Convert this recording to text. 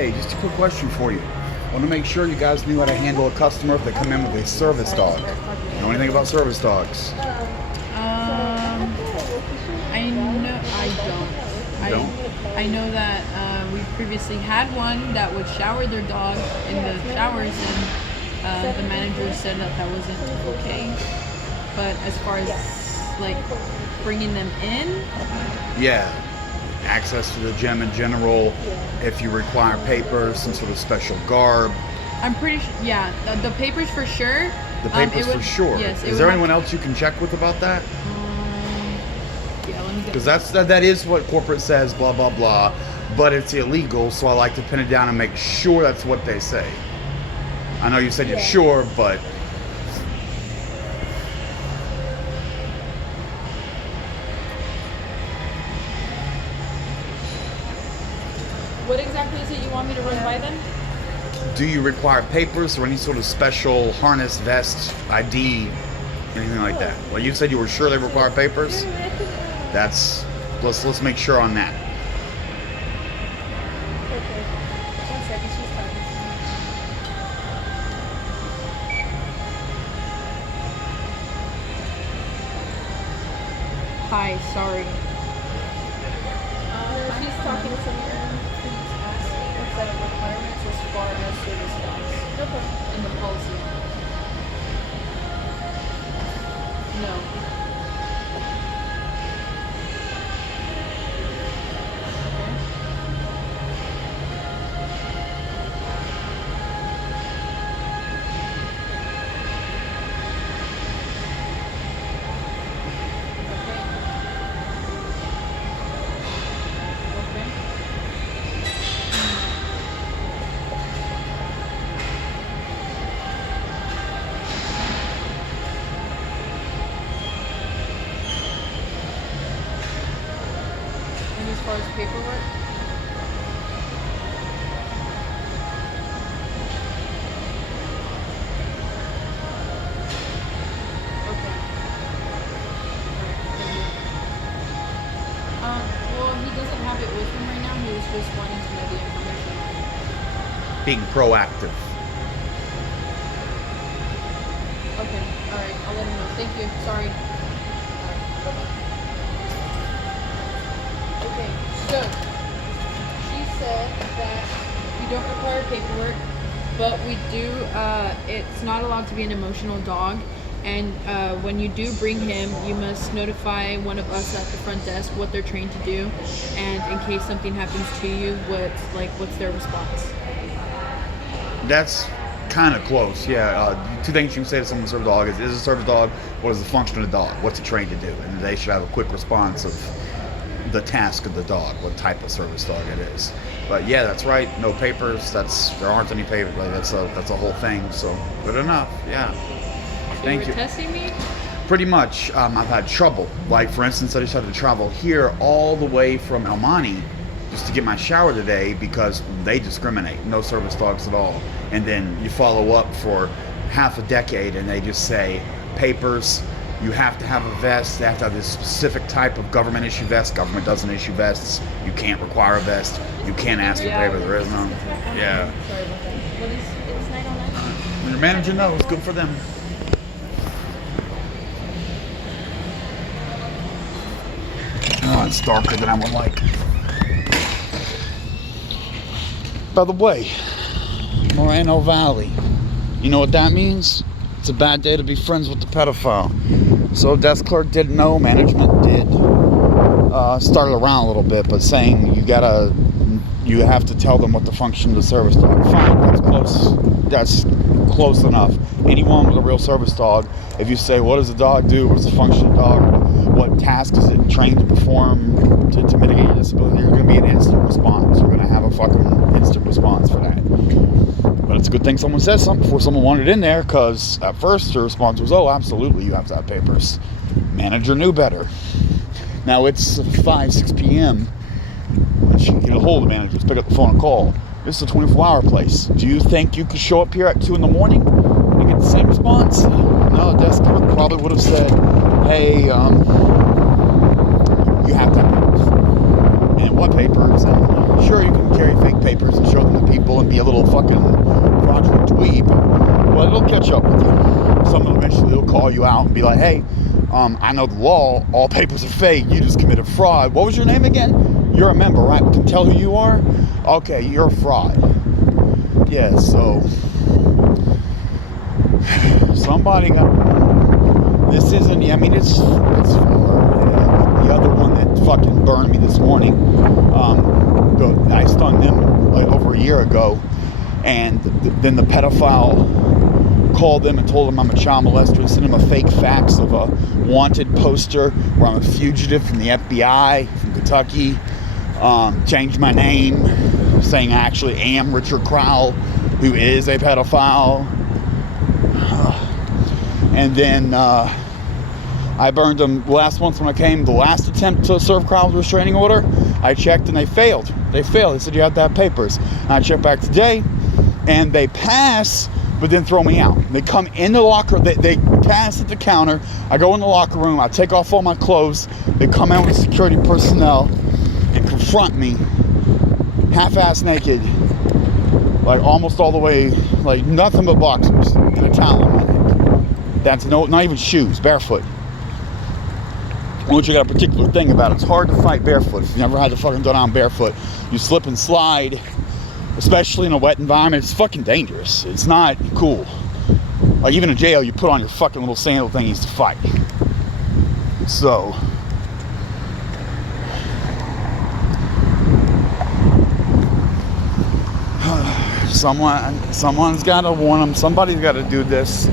Hey, just a quick question for you. I want to make sure you guys knew how to handle a customer if they come in with a service dog. You know anything about service dogs? I don't. I know that we previously had one that would shower their dog in the showers, and the manager said that wasn't okay. But as far as like bringing them in, Yeah. Access to the gym in general, if you require papers, some sort of special garb. I'm pretty sure. Yeah, the papers for sure. The papers for sure. Yes. Is there anyone else you can check with about that? Yeah, let me get. Because that is what corporate says, blah blah blah, but it's illegal. So I like to pin it down and make sure that's what they say. I know you said you're sure, but What exactly is it you want me to run by them? do you require papers or any sort of special harness, vest, ID, anything like that? Well, you said you were sure they require papers. Let's make sure on that. Okay. 1 second, she's coming. Hi, sorry. She's talking to someone. Please ask me what set of requirements as far as service dogs. No problem. In the policy. No. As far as paperwork? Okay. Alright, well, he doesn't have it with him right now. He was just wanting to know the information. Being proactive. Okay, alright, I'll let him know. Thank you. Sorry. Okay, so she said that we don't require paperwork, but we do, it's not allowed to be an emotional dog, and when you do bring him, you must notify one of us at the front desk what they're trained to do, and in case something happens to you, what's their response? That's kind of close, yeah. Two things you can say to someone with a service dog is it a service dog? What is the function of the dog? What's it trained to do? And they should have a quick response of the task of the dog, what type of service dog it is. But yeah, that's right. No papers. There aren't any papers. That's a whole thing. So good enough. Yeah. Thank you. Testing me? Pretty much. I've had trouble. Like for instance, I just had to travel here all the way from El Monte just to get my shower today because they discriminate. No service dogs at all. And then you follow up for half a decade and they just say papers. You have to have a vest. They have to have this specific type of government issue vest. Government doesn't issue vests. You can't require a vest. You can't ask for paper. There is none. Yeah. Sorry about that. What is it's 909? Your manager knows. Good for them. Oh, it's darker than I would like. By the way, Moreno Valley. You know what that means? It's a bad day to be friends with the pedophile. So desk clerk didn't know, management did. Started around a little bit, but saying you have to tell them what the function of the service dog. Fine, that's close. That's close enough. Anyone with a real service dog, if you say, what does the dog do? What's the function of the dog? What task is it trained to perform to mitigate your disability? You're going to be an instant response. You're going to have a fucking instant response for that. But it's a good thing someone said something before someone wanted in there, because at first the response was, oh, absolutely, you have to have papers. Manager knew better. Now it's 6 p.m. and she can get a hold of the manager, pick up the phone and call. This is a 24-hour place. Do you think you could show up here at 2 in the morning and get the same response? No, the desk clerk probably would have said, hey, you have to have papers. and what papers, and sure, you can carry fake papers and show them to people and be a little fucking fraudulent dweeb, but it'll catch up with you. Someone eventually will call you out and be like, hey, I know the law, all papers are fake, you just committed fraud. What was your name again? You're a member, right? We can tell who you are? Okay, you're a fraud. Yeah, so somebody got, this isn't, I mean, it's the other one that fucking burned me this morning, I stung them like over a year ago, and then the pedophile called them and told them I'm a child molester and sent them a fake fax of a wanted poster where I'm a fugitive from the FBI from Kentucky, changed my name, saying I actually am Richard Crowell, who is a pedophile. And then I burned them last month when I came, the last attempt to serve Crowell's restraining order. I checked and they failed. They said you have to have papers. And I checked back today and they pass, but then throw me out. They come in the locker, they pass at the counter. I go in the locker room, I take off all my clothes. They come out with security personnel and confront me, half-ass naked, like almost all the way, like nothing but boxers and a towel on my neck. That's not even shoes, barefoot. Which you got a particular thing about it. It's hard to fight barefoot. If you've never had to fucking go down barefoot, you slip and slide, especially in a wet environment. It's fucking dangerous. It's not cool. Like even in jail, you put on your fucking little sandal thingies to fight. So someone's got to warn them. Somebody's got to do this.